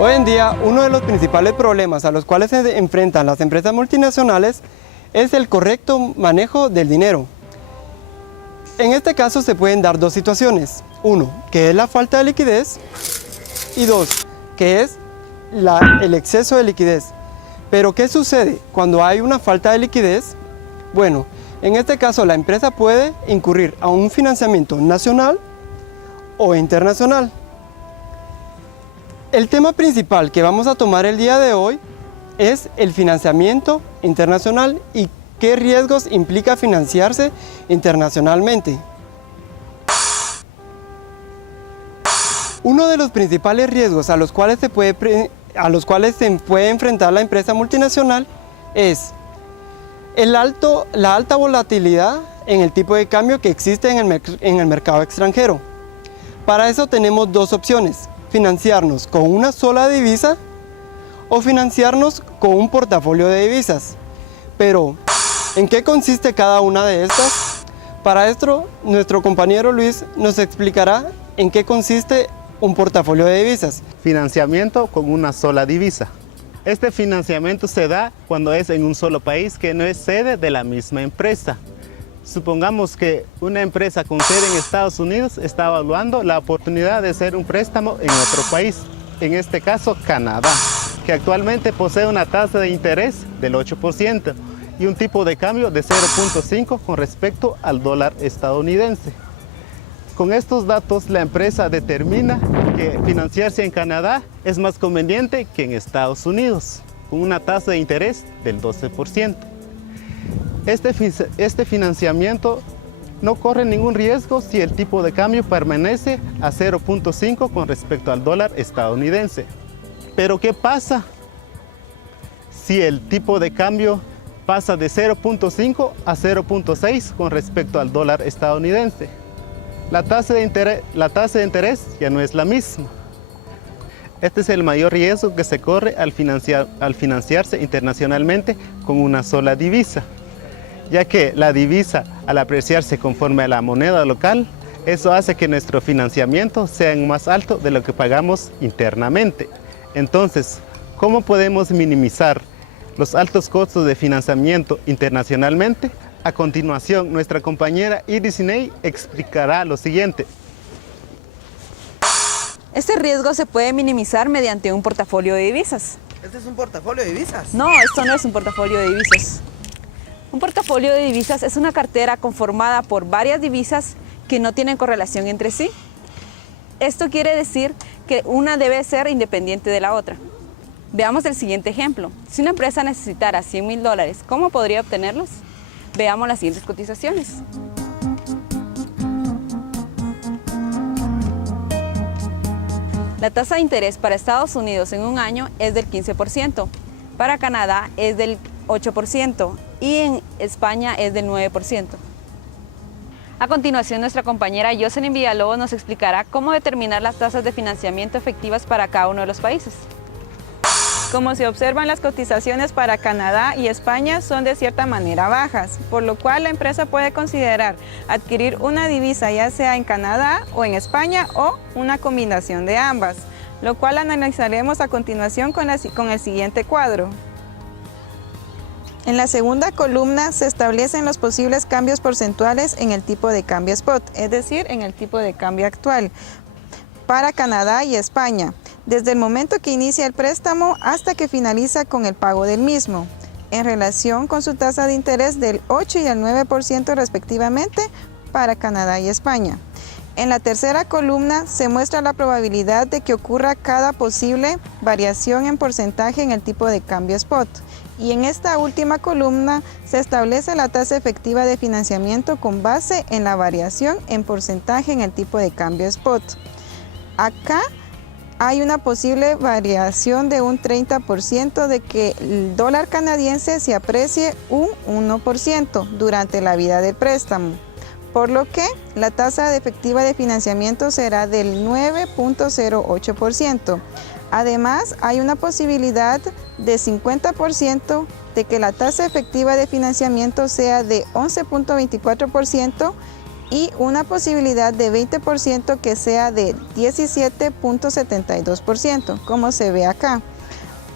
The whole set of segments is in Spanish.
Hoy en día, uno de los principales problemas a los cuales se enfrentan las empresas multinacionales es el correcto manejo del dinero. En este caso se pueden dar dos situaciones. Uno, que es la falta de liquidez, y dos, que es el exceso de liquidez. Pero ¿qué sucede cuando hay una falta de liquidez? Bueno, en este caso la empresa puede incurrir a un financiamiento nacional o internacional. El tema principal que vamos a tomar el día de hoy es el financiamiento internacional y qué riesgos implica financiarse internacionalmente. Uno de los principales riesgos a los cuales se puede enfrentar la empresa multinacional es la alta volatilidad en el tipo de cambio que existe en el mercado extranjero. Para eso tenemos dos opciones: financiarnos con una sola divisa o financiarnos con un portafolio de divisas. Pero, ¿en qué consiste cada una de estas? Para esto, nuestro compañero Luis nos explicará en qué consiste un portafolio de divisas. Financiamiento con una sola divisa. Este financiamiento se da cuando es en un solo país que no es sede de la misma empresa. Supongamos que una empresa con sede en Estados Unidos está evaluando la oportunidad de hacer un préstamo en otro país, en este caso Canadá, que actualmente posee una tasa de interés del 8% y un tipo de cambio de 0.5 con respecto al dólar estadounidense. Con estos datos, la empresa determina que financiarse en Canadá es más conveniente que en Estados Unidos, con una tasa de interés del 12%. Este financiamiento no corre ningún riesgo si el tipo de cambio permanece a 0.5 con respecto al dólar estadounidense. Pero ¿qué pasa si el tipo de cambio pasa de 0.5 a 0.6 con respecto al dólar estadounidense? La tasa de interés ya no es la misma. Este es el mayor riesgo que se corre al financiarse internacionalmente con una sola divisa, ya que la divisa, al apreciarse conforme a la moneda local, eso hace que nuestro financiamiento sea más alto de lo que pagamos internamente. Entonces, ¿cómo podemos minimizar los altos costos de financiamiento internacionalmente? A continuación, nuestra compañera Iris Iney explicará lo siguiente. Este riesgo se puede minimizar mediante un portafolio de divisas. ¿Este es un portafolio de divisas? No, esto no es un portafolio de divisas. Un portafolio de divisas es una cartera conformada por varias divisas que no tienen correlación entre sí. Esto quiere decir que una debe ser independiente de la otra. Veamos el siguiente ejemplo. Si una empresa necesitara $100,000, ¿cómo podría obtenerlos? Veamos las siguientes cotizaciones. La tasa de interés para Estados Unidos en un año es del 15%, para Canadá es del 8% y en España es del 9%. A continuación, nuestra compañera Jocelyn Villalobos nos explicará cómo determinar las tasas de financiamiento efectivas para cada uno de los países. Como se observan, las cotizaciones para Canadá y España son de cierta manera bajas, por lo cual la empresa puede considerar adquirir una divisa ya sea en Canadá o en España o una combinación de ambas, lo cual analizaremos a continuación con el siguiente cuadro. En la segunda columna se establecen los posibles cambios porcentuales en el tipo de cambio spot, es decir, en el tipo de cambio actual, para Canadá y España, desde el momento que inicia el préstamo hasta que finaliza con el pago del mismo, en relación con su tasa de interés del 8 y el 9% respectivamente para Canadá y España. En la tercera columna se muestra la probabilidad de que ocurra cada posible variación en porcentaje en el tipo de cambio spot. Y en esta última columna se establece la tasa efectiva de financiamiento con base en la variación en porcentaje en el tipo de cambio spot. Acá hay una posible variación de un 30% de que el dólar canadiense se aprecie un 1% durante la vida del préstamo, por lo que la tasa efectiva de financiamiento será del 9.08%. Además, hay una posibilidad de 50% de que la tasa efectiva de financiamiento sea de 11.24% y una posibilidad de 20% que sea de 17.72%, como se ve acá.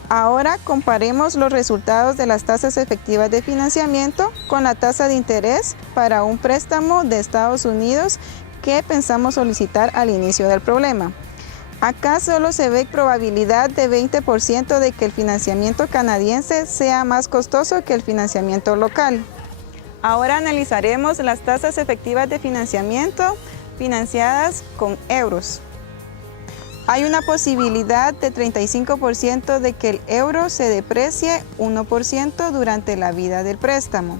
Ahora comparemos los resultados de las tasas efectivas de financiamiento con la tasa de interés para un préstamo de Estados Unidos que pensamos solicitar al inicio del problema. Acá solo se ve probabilidad de 20% de que el financiamiento canadiense sea más costoso que el financiamiento local. Ahora analizaremos las tasas efectivas de financiamiento financiadas con euros. Hay una posibilidad de 35% de que el euro se deprecie 1% durante la vida del préstamo,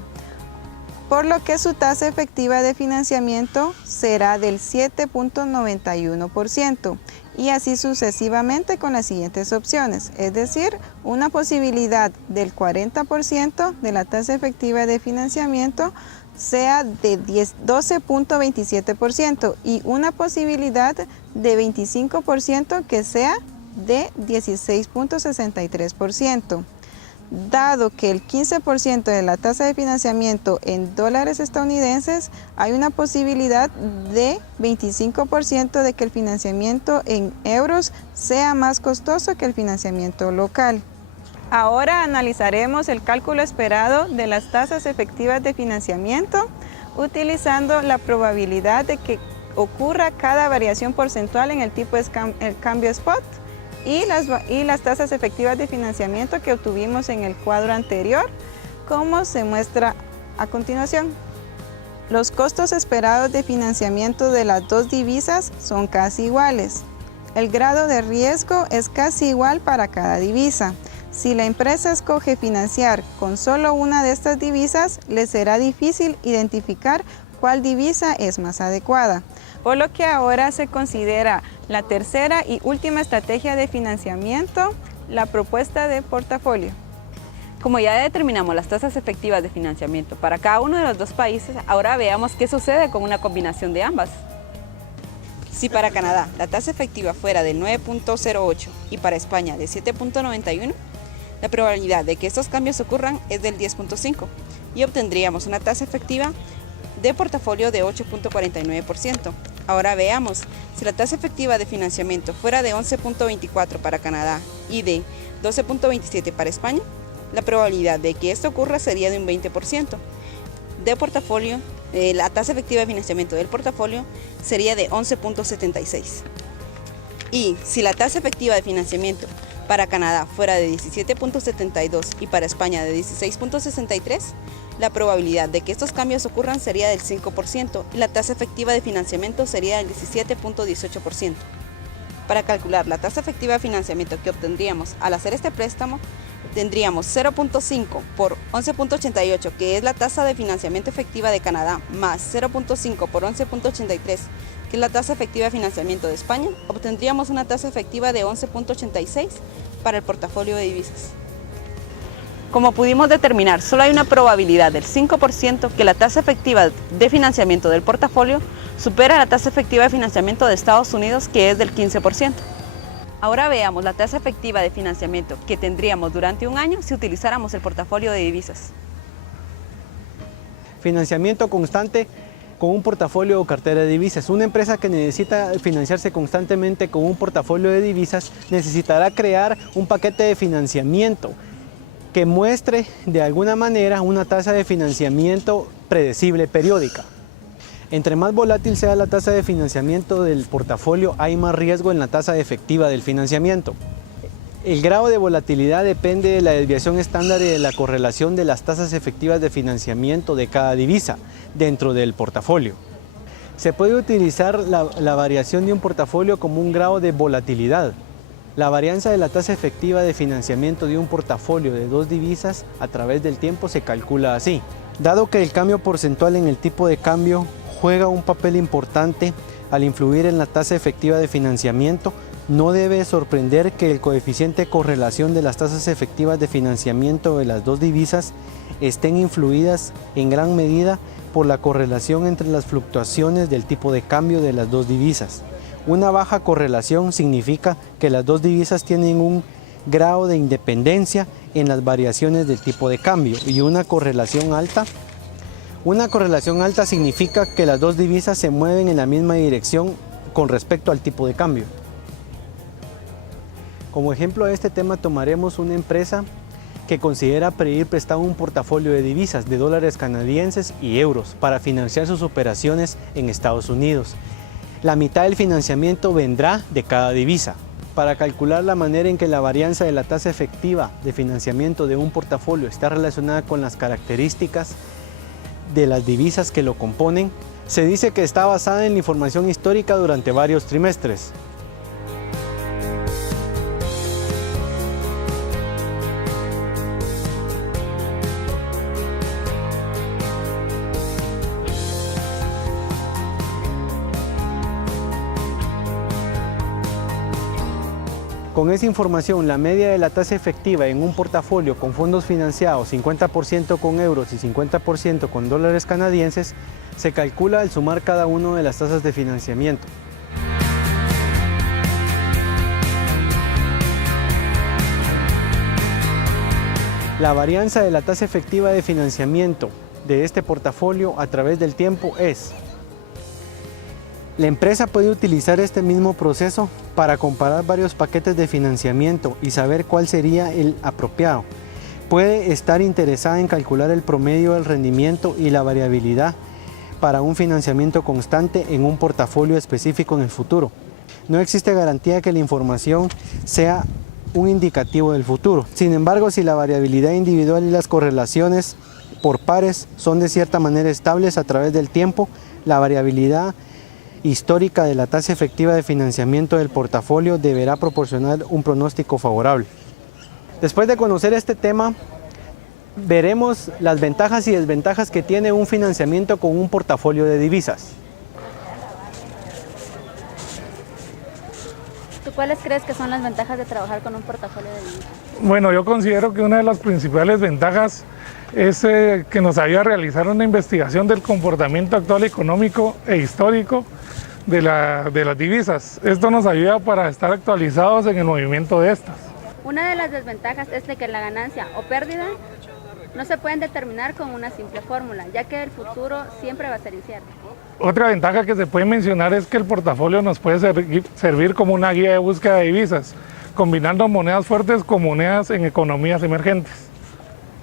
por lo que su tasa efectiva de financiamiento será del 7.91% y así sucesivamente con las siguientes opciones, es decir, una posibilidad del 40% de la tasa efectiva de financiamiento sea de 12.27% y una posibilidad de 25% que sea de 16.63%. Dado que el 15% de la tasa de financiamiento en dólares estadounidenses, hay una posibilidad de 25% de que el financiamiento en euros sea más costoso que el financiamiento local. Ahora analizaremos el cálculo esperado de las tasas efectivas de financiamiento utilizando la probabilidad de que ocurra cada variación porcentual en el tipo de cambio spot y las tasas efectivas de financiamiento que obtuvimos en el cuadro anterior, como se muestra a continuación. Los costos esperados de financiamiento de las dos divisas son casi iguales. El grado de riesgo es casi igual para cada divisa. Si la empresa escoge financiar con solo una de estas divisas, le será difícil identificar cuál divisa es más adecuada, por lo que ahora se considera la tercera y última estrategia de financiamiento, la propuesta de portafolio. Como ya determinamos las tasas efectivas de financiamiento para cada uno de los dos países, ahora veamos qué sucede con una combinación de ambas. Si para Canadá la tasa efectiva fuera del 9.08 y para España de 7.91, la probabilidad de que estos cambios ocurran es del 10.5 y obtendríamos una tasa efectiva de portafolio de 8.49%. Ahora veamos, si la tasa efectiva de financiamiento fuera de 11.24 para Canadá y de 12.27 para España, la probabilidad de que esto ocurra sería de un 20%. De portafolio, la tasa efectiva de financiamiento del portafolio sería de 11.76. Y si la tasa efectiva de financiamiento para Canadá fuera de 17.72 y para España de 16.63, la probabilidad de que estos cambios ocurran sería del 5% y la tasa efectiva de financiamiento sería del 17.18%. Para calcular la tasa efectiva de financiamiento que obtendríamos al hacer este préstamo, tendríamos 0.5 por 11.88, que es la tasa de financiamiento efectiva de Canadá, más 0.5 por 11.83, que es la tasa efectiva de financiamiento de España, obtendríamos una tasa efectiva de 11.86 para el portafolio de divisas. Como pudimos determinar, solo hay una probabilidad del 5% que la tasa efectiva de financiamiento del portafolio supera la tasa efectiva de financiamiento de Estados Unidos, que es del 15%. Ahora veamos la tasa efectiva de financiamiento que tendríamos durante un año si utilizáramos el portafolio de divisas. Financiamiento constante con un portafolio o cartera de divisas. Una empresa que necesita financiarse constantemente con un portafolio de divisas necesitará crear un paquete de financiamiento que muestre de alguna manera una tasa de financiamiento predecible periódica. Entre más volátil sea la tasa de financiamiento del portafolio, hay más riesgo en la tasa efectiva del financiamiento. El grado de volatilidad depende de la desviación estándar y de la correlación de las tasas efectivas de financiamiento de cada divisa dentro del portafolio. Se puede utilizar la variación de un portafolio como un grado de volatilidad. La varianza de la tasa efectiva de financiamiento de un portafolio de dos divisas a través del tiempo se calcula así. Dado que el cambio porcentual en el tipo de cambio juega un papel importante al influir en la tasa efectiva de financiamiento, no debe sorprender que el coeficiente de correlación de las tasas efectivas de financiamiento de las dos divisas estén influidas en gran medida por la correlación entre las fluctuaciones del tipo de cambio de las dos divisas. Una baja correlación significa que las dos divisas tienen un grado de independencia en las variaciones del tipo de cambio, y una correlación alta Una correlación alta significa que las dos divisas se mueven en la misma dirección con respecto al tipo de cambio. Como ejemplo de este tema tomaremos una empresa que considera pedir prestado un portafolio de divisas de dólares canadienses y euros para financiar sus operaciones en Estados Unidos. La mitad del financiamiento vendrá de cada divisa. Para calcular la manera en que la varianza de la tasa efectiva de financiamiento de un portafolio está relacionada con las características de las divisas que lo componen, se dice que está basada en la información histórica durante varios trimestres. Con esa información, la media de la tasa efectiva en un portafolio con fondos financiados 50% con euros y 50% con dólares canadienses se calcula al sumar cada una de las tasas de financiamiento. La varianza de la tasa efectiva de financiamiento de este portafolio a través del tiempo es: la empresa puede utilizar este mismo proceso para comparar varios paquetes de financiamiento y saber cuál sería el apropiado. Puede estar interesada en calcular el promedio del rendimiento y la variabilidad para un financiamiento constante en un portafolio específico en el futuro. No existe garantía que la información sea un indicativo del futuro. Sin embargo, si la variabilidad individual y las correlaciones por pares son de cierta manera estables a través del tiempo, la variabilidad histórica de la tasa efectiva de financiamiento del portafolio deberá proporcionar un pronóstico favorable. Después de conocer este tema, veremos las ventajas y desventajas que tiene un financiamiento con un portafolio de divisas. ¿Tú cuáles crees que son las ventajas de trabajar con un portafolio de divisas? Bueno, yo considero que una de las principales ventajas es que nos ayuda a realizar una investigación del comportamiento actual económico e histórico de las divisas. Esto nos ayuda para estar actualizados en el movimiento de estas. Una de las desventajas es de que la ganancia o pérdida no se pueden determinar con una simple fórmula, ya que el futuro siempre va a ser incierto. Otra ventaja que se puede mencionar es que el portafolio nos puede servir como una guía de búsqueda de divisas, combinando monedas fuertes con monedas en economías emergentes.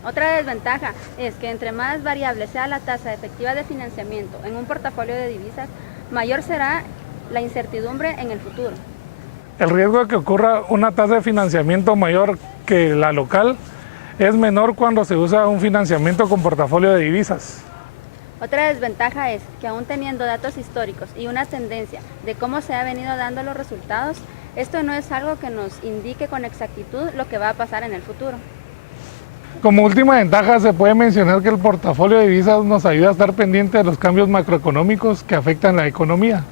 Otra desventaja es que entre más variable sea la tasa efectiva de financiamiento en un portafolio de divisas, mayor será la incertidumbre en el futuro. El riesgo de que ocurra una tasa de financiamiento mayor que la local es menor cuando se usa un financiamiento con portafolio de divisas. Otra desventaja es que aún teniendo datos históricos y una tendencia de cómo se han venido dando los resultados, esto no es algo que nos indique con exactitud lo que va a pasar en el futuro. Como última ventaja se puede mencionar que el portafolio de divisas nos ayuda a estar pendiente de los cambios macroeconómicos que afectan la economía.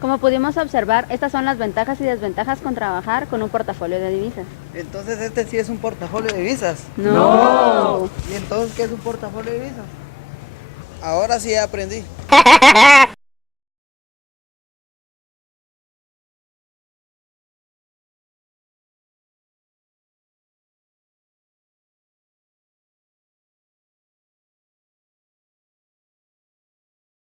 Como pudimos observar, estas son las ventajas y desventajas con trabajar con un portafolio de divisas. Entonces este sí es un portafolio de divisas. No. ¿Y entonces qué es un portafolio de divisas? Ahora sí aprendí.